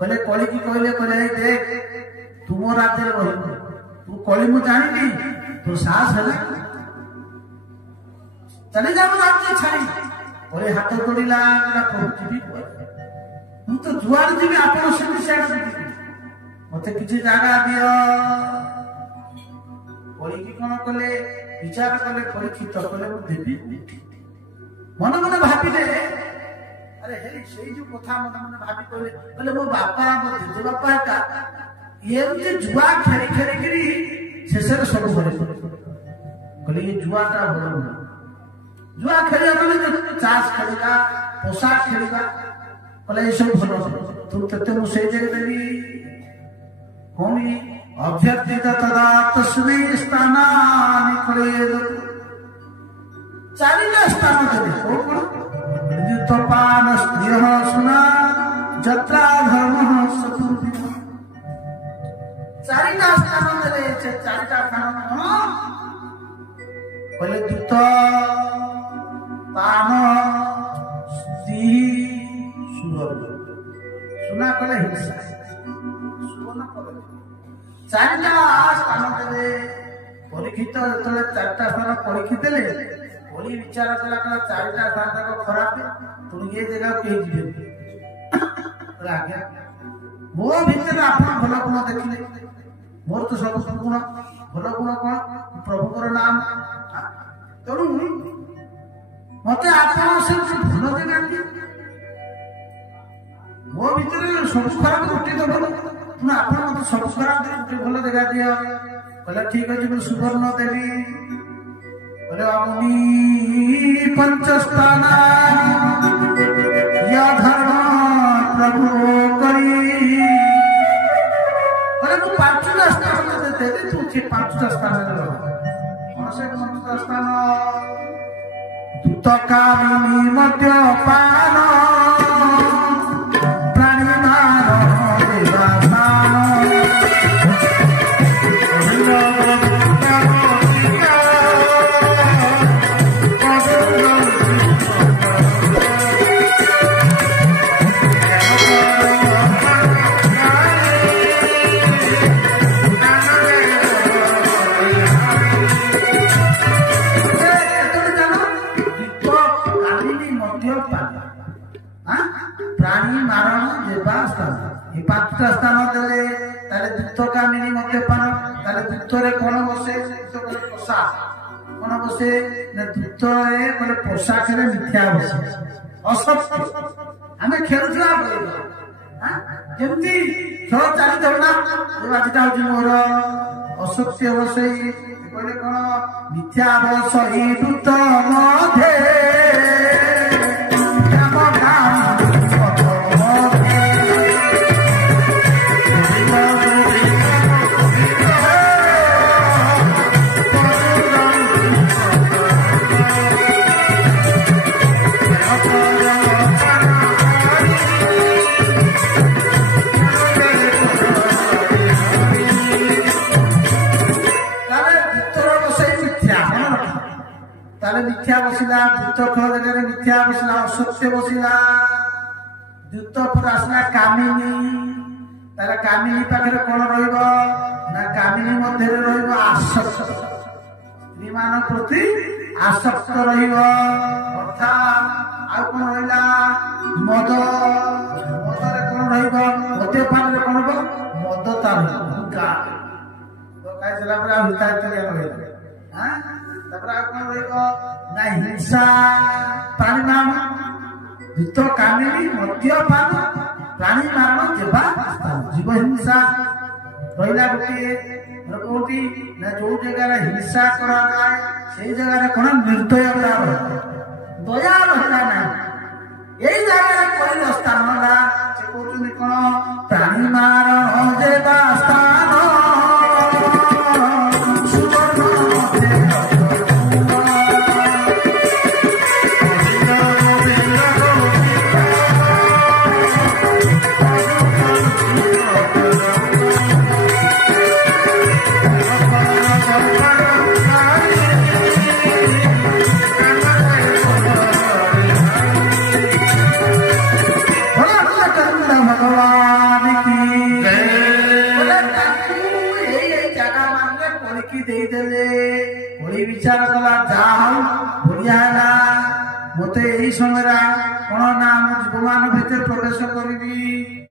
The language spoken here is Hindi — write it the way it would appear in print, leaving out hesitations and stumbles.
कहले कली की कहले कहले देख तुम राज्य रही तू कली मु जानी तो साहस है चले जाओ राज्य छाड़ी बोले हाथ तोड़िला प्रभु जी मु तो जुआड़ जी आप मत किसी जगह दियो कली की कौन कले विचार कले परीक्षित कले देवी मन मन भाविले अरे हे से जो कथा मन मन भाभी कहले कहले मो बापा मो जेजे बापा का ये जे जुआ खेली खेली गिरी शेषर सब करे कहले ये जुआ का भलो जुआ खेलिया माने चास खेलिया पोशाक खेलिया कहले ये सब भलो तुम तते मु से जगह देवी कोनी अभ्यर्थित तदा तस्मै स्थानानि करेद चारिटा स्थान देवी कोन पान स्त्रिय सुना जत्रा धर्म सतुर्भिः चारिटा स्थान देले चारिटा स्थान पहले दूत पान स्त्री सुना कहले हिंसा सुना कहले चारिटा स्थान देले परीक्षित जेतले चारिटा स्थान परीक्षित देले बोली विचार कला कला चारिटा स्थान तक खराब तुम ये जगह कहीं जीवे आज्ञा मो भीतर आप भल गुण देखिले मोर तो सब गुण भल गुण कौन प्रभुकर नाम तेणु मत आप भल देना मो भीतर सब खराब गोटे तो भल तुम आप मत सब खराब गोटे भल देखा दिया कहला ठीक अच्छे मुझे सुवर्ण देवी अग्नि पंचस्थान या धर्म प्रभु करी तू पांचटा स्थान देते तू से पांचटा स्थान से पांचटा स्थान दूत कामिनी मद्यपान प्राणी मार देवासान प्राणी मारण ये पांचटा स्थान देले ताले दूत कामिनी मद्यपान ताले दूतरे कोन बसे पोशाक कोन बसे ना दूतरे बोले पोशाक रे मिथ्या बसे असत्य हमें खेलुला हां जेमती खेल चाली धरना ये आजिटा होजी मोर असत्य बसे बोले कोन मिथ्या बसे दूत मध्ये मिथ्या बसिला दूत खेल जगह मिथ्या बसिला असत्य बसिला दूत पर आसला कामिनी तार कामिनी पाखरे कोन रहइबो ना कामिनी मध्य रहइबो आसक्त स्त्री मान प्रति आसक्त रहइबो अर्थात आ कोन रहइला मद मदरे कोन रहइबो मद्यपान रे कोन रहइबो मदता रहइबो तो काय चला पर हिता चले रहइबो हां तबरा कोन रहइबो ना हिंसा प्राणी मारण दूत कामिनी मद्यपान प्राणी मारण जेबा जीव हिंसा रहिला गोटे ना जो जगह हिंसा करा जाए से जगह कोन निर्दयता दया रहला ना एई जगह कोई स्थान ना से कोटनी कोन प्राणी मारण जेबा स्थान भगवान ଟିକି ଦେଇଦେଲେ। କୋଳି ବିଚାର କଲା, ଯାହା ହଉ ବଢିଆ ହେଲା, ମତେ ଏଇ ସମୟରେ କଣ ନା ମୁଁ ଜୀବମାନ ଭିତରେ ପ୍ରବେଶ କରିବି।